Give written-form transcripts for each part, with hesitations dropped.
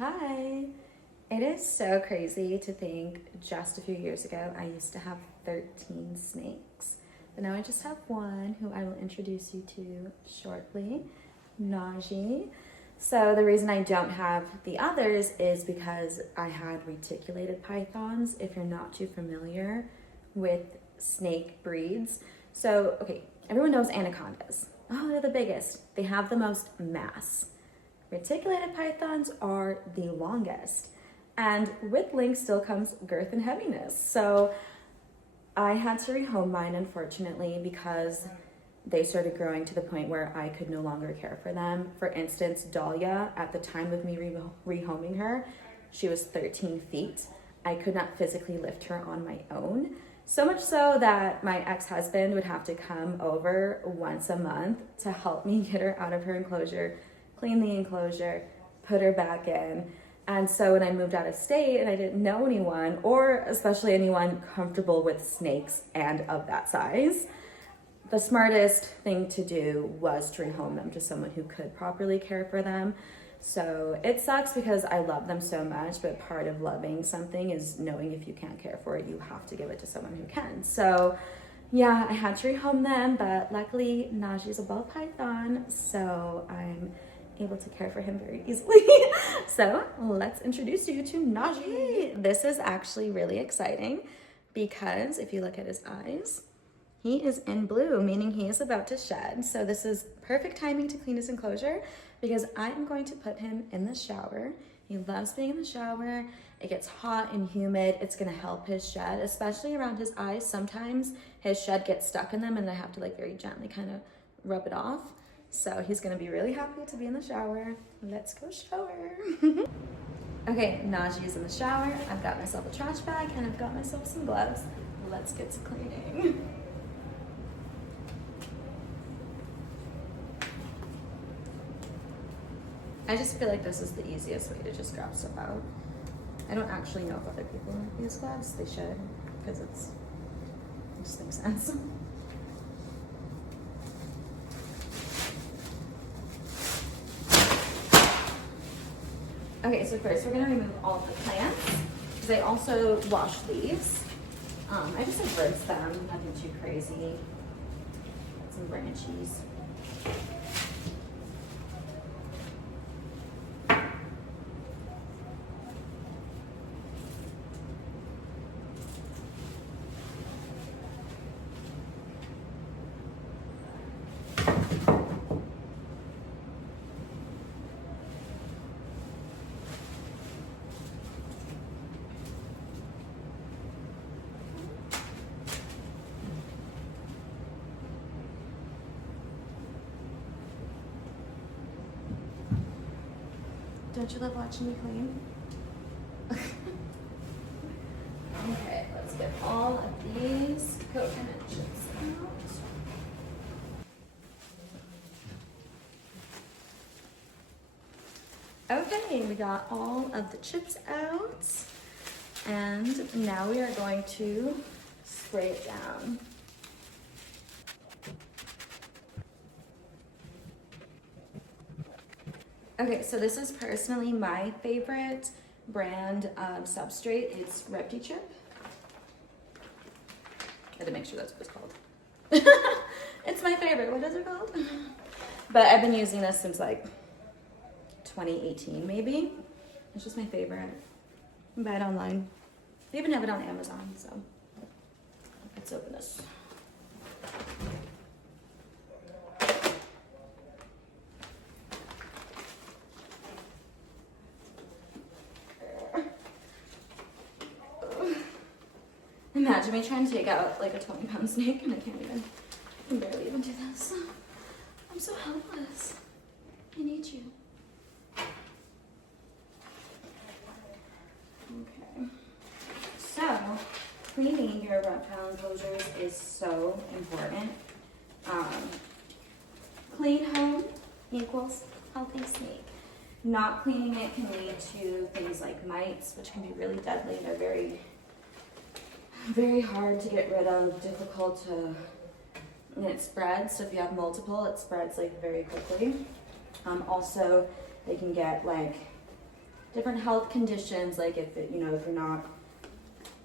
Hi! It is so crazy to think just a few years ago I used to have 13 snakes. But now I just have one who I will introduce you to shortly, Najee. So the reason I don't have the others is because I had reticulated pythons, if you're not too familiar with snake breeds. So, okay, everyone knows anacondas. Oh, they're the biggest. They have the most mass. Reticulated pythons are the longest. And with length still comes girth and heaviness. So I had to rehome mine, unfortunately, because they started growing to the point where I could no longer care for them. For instance, Dahlia, at the time of me rehoming her, she was 13 feet. I could not physically lift her on my own. So much so that my ex-husband would have to come over once a month to help me get her out of her enclosure, clean the enclosure, put her back in. And so when I moved out of state and I didn't know anyone, or especially anyone comfortable with snakes and of that size, the smartest thing to do was to rehome them to someone who could properly care for them. So it sucks because I love them so much, but part of loving something is knowing if you can't care for it, you have to give it to someone who can. So yeah, I had to rehome them, but luckily Najee's a ball python, so I'm able to care for him very easily. So let's introduce you to Najee. This is actually really exciting because if you look at his eyes, he is in blue, meaning he is about to shed. So this is perfect timing to clean his enclosure because I am going to put him in the shower. He loves being in the shower. It gets hot and humid. It's gonna help his shed, especially around his eyes. Sometimes his shed gets stuck in them and I have to like very gently kind of rub it off. So he's gonna be really happy to be in the shower. Let's go shower. Okay, Najee is in the shower. I've got myself a trash bag and I've got myself some gloves. Let's get to cleaning. I just feel like this is the easiest way to just grab stuff out. I don't actually know if other people use gloves. They should, because it just makes sense. Okay, so first we're gonna remove all of the plants, because I also wash these. I just like rinse them, nothing too crazy. Some branchies. Don't you love watching me clean? Okay, let's get all of these coconut chips out. Okay, we got all of the chips out. And now we are going to spray it down. Okay, so this is personally my favorite brand of substrate. It's ReptiChip. I had to make sure that's what it's called. It's my favorite. What is it called? But I've been using this since like 2018 maybe. It's just my favorite. You can buy it online. They even have it on Amazon, so let's open this. Imagine me trying to take out like a 20-pound snake and I can barely even do this. I'm so helpless. I need you. Okay. So, cleaning your reptile enclosures is so important. Clean home equals healthy snake. Not cleaning it can lead to things like mites, which can be really deadly. They're very hard to get rid of, difficult to, and it spreads. So if you have multiple, it spreads like very quickly. Also, they can get like different health conditions, like if it, you know, if you're not,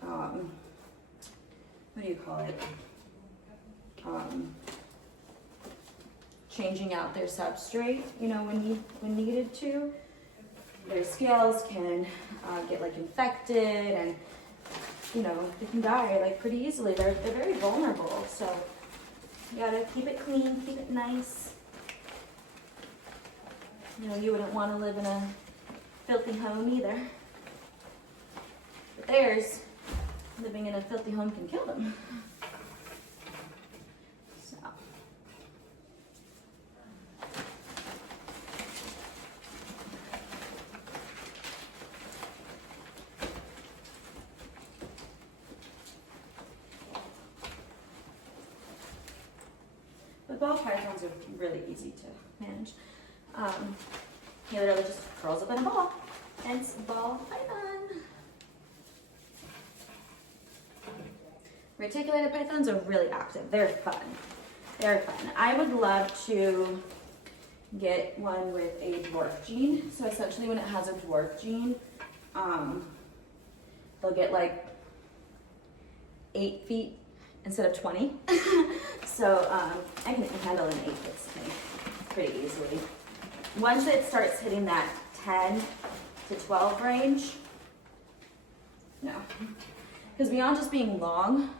what do you call it? Changing out their substrate, you know, when needed to. Their scales can get like infected, and you know, they can die like pretty easily. They're very vulnerable, so you gotta keep it clean, keep it nice. You know, you wouldn't want to live in a filthy home either. But theirs, living in a filthy home can kill them. So. But ball pythons are really easy to manage. He literally just curls up in a ball. Hence, ball python. Reticulated pythons are really active. They're fun. They're fun. I would love to get one with a dwarf gene. So essentially when it has a dwarf gene, they'll get like 8 feet instead of 20. So I can handle an 8-foot snake pretty easily. Once it starts hitting that 10 to 12 range, no. Because beyond just being long,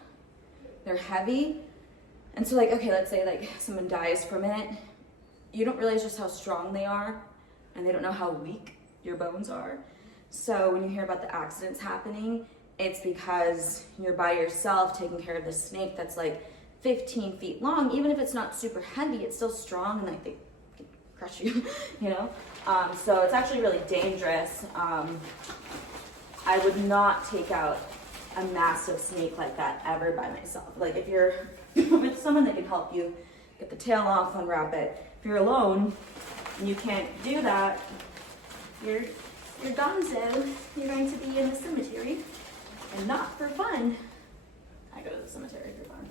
they're heavy. And so like, okay, let's say like someone dies from it, you don't realize just how strong they are, and they don't know how weak your bones are. So when you hear about the accidents happening, it's because you're by yourself taking care of this snake that's like 15 feet long. Even if it's not super heavy, it's still strong, and like they can crush you, you know? So it's actually really dangerous. I would not take out a massive snake like that ever by myself. Like if you're with someone that can help you get the tail off, unwrap it. If you're alone and you can't do that, you're gonzo. You're going to be in the cemetery, and not for fun. I go to the cemetery for fun.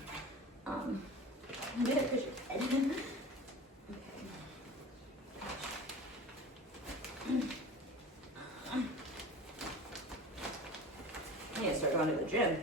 I did it because you're dead. I need to start going to the gym.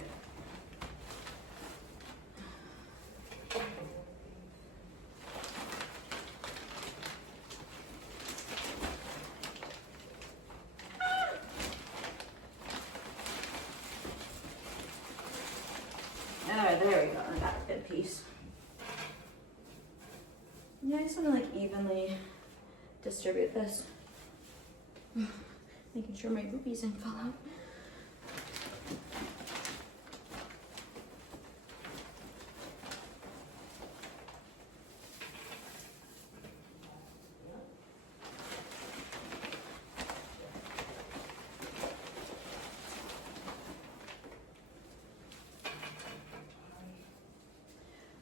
There we go. I got a good piece. Yeah, I just want to like evenly distribute this. Making sure my rubies didn't fall out.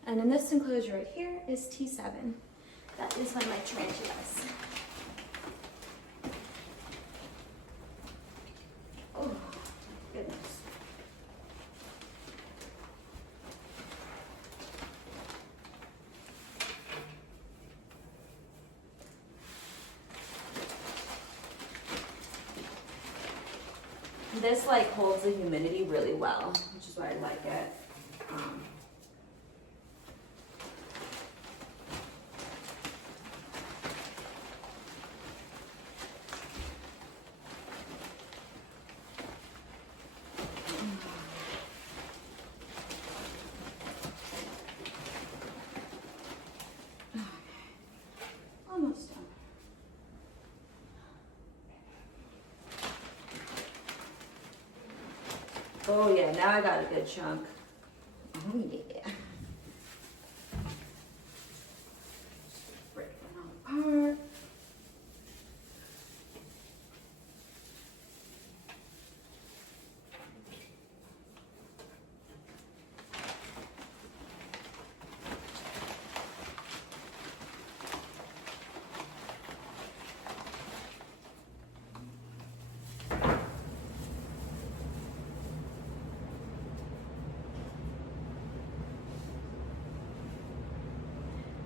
And in this enclosure right here is T7. That is one of my tarantulas. Oh, goodness. This like holds the humidity really well, which is why I like it. Almost done. Oh yeah, now I got a good chunk. Oh yeah. Break that all apart.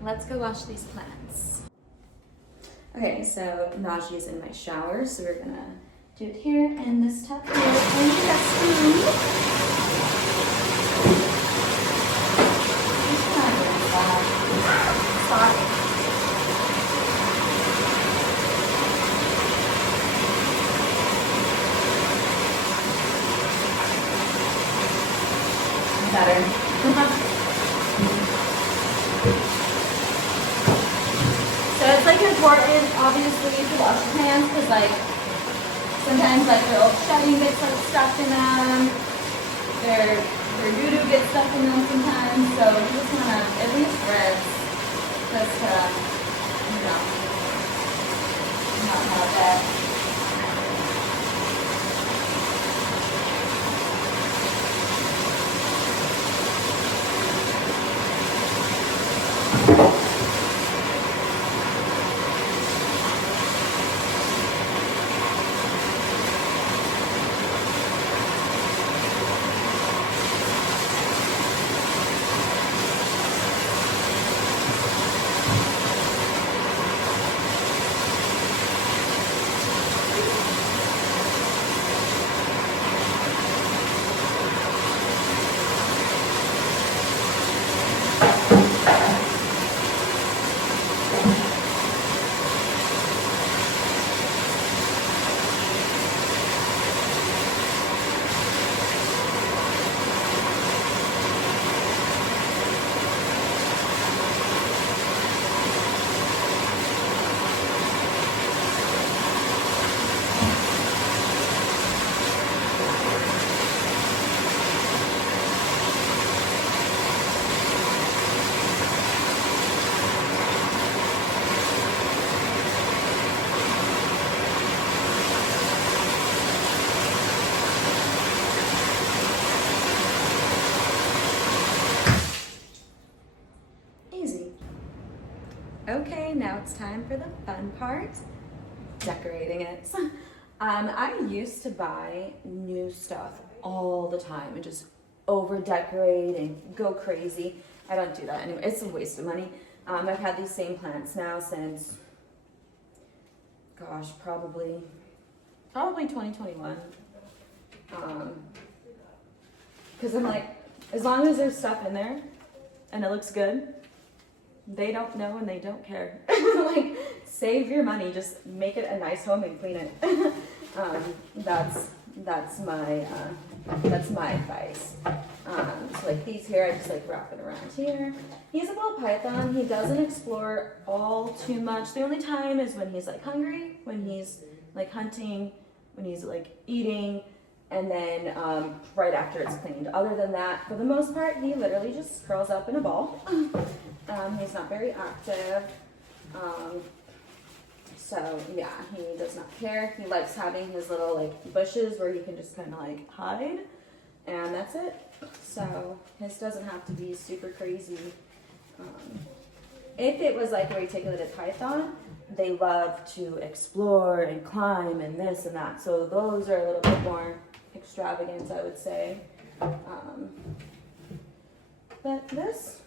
Let's go wash these plants. Okay, so Naji is in my shower, so we're gonna do it here and this top here in the restroom. It's not really bad. Sorry. Better. So it's like important, obviously, to wash your hands because like sometimes like their old shedding gets like stuck in them, their doo-doo gets stuck in them sometimes. So you just want to at least rinse just to, you know, not have that. Okay, now it's time for the fun part, decorating it. I used to buy new stuff all the time and just over decorate and go crazy. I don't do that anymore. It's a waste of money. I've had these same plants now since, gosh, probably 2021. Because I'm like, as long as there's stuff in there and it looks good, they don't know and they don't care. Like, save your money, just make it a nice home and clean it. That's my advice. So like these here, I just like wrap it around here. He's a ball python. He doesn't explore all too much. The only time is when he's like hungry, when he's like hunting, when he's like eating, and then right after it's cleaned. Other than that, for the most part, he literally just curls up in a ball. He's not very active. So yeah, he does not care. He likes having his little like bushes where he can just kind of like hide, and that's it. So his doesn't have to be super crazy. If it was like a reticulated python, they love to explore and climb and this and that. So those are a little bit more extravagant, I would say. But this,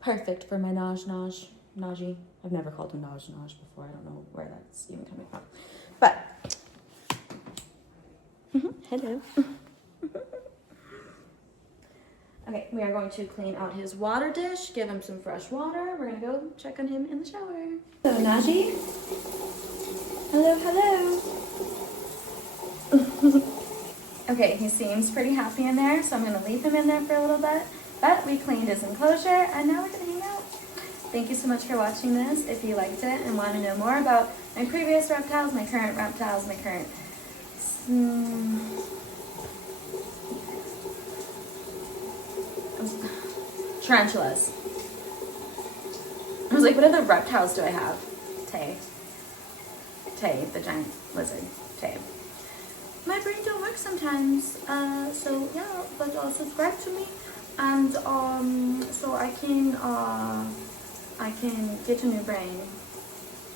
perfect for my Najee. I've never called him Najee before. I don't know where that's even coming from. But, hello. Okay, we are going to clean out his water dish, give him some fresh water. We're going to go check on him in the shower. So, Najee. Hello. Okay, he seems pretty happy in there, so I'm going to leave him in there for a little bit. But we cleaned his enclosure, and now we're going to hang out. Thank you so much for watching this. If you liked it and want to know more about my previous reptiles, my current reptiles, my current tarantulas. I was like, what other reptiles do I have? Tay, the giant lizard. Tay. My brain don't work sometimes. So yeah, but subscribe to me, and so I can get a new brain.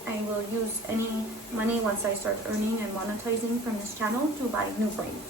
I will use any money once I start earning and monetizing from this channel to buy new brain.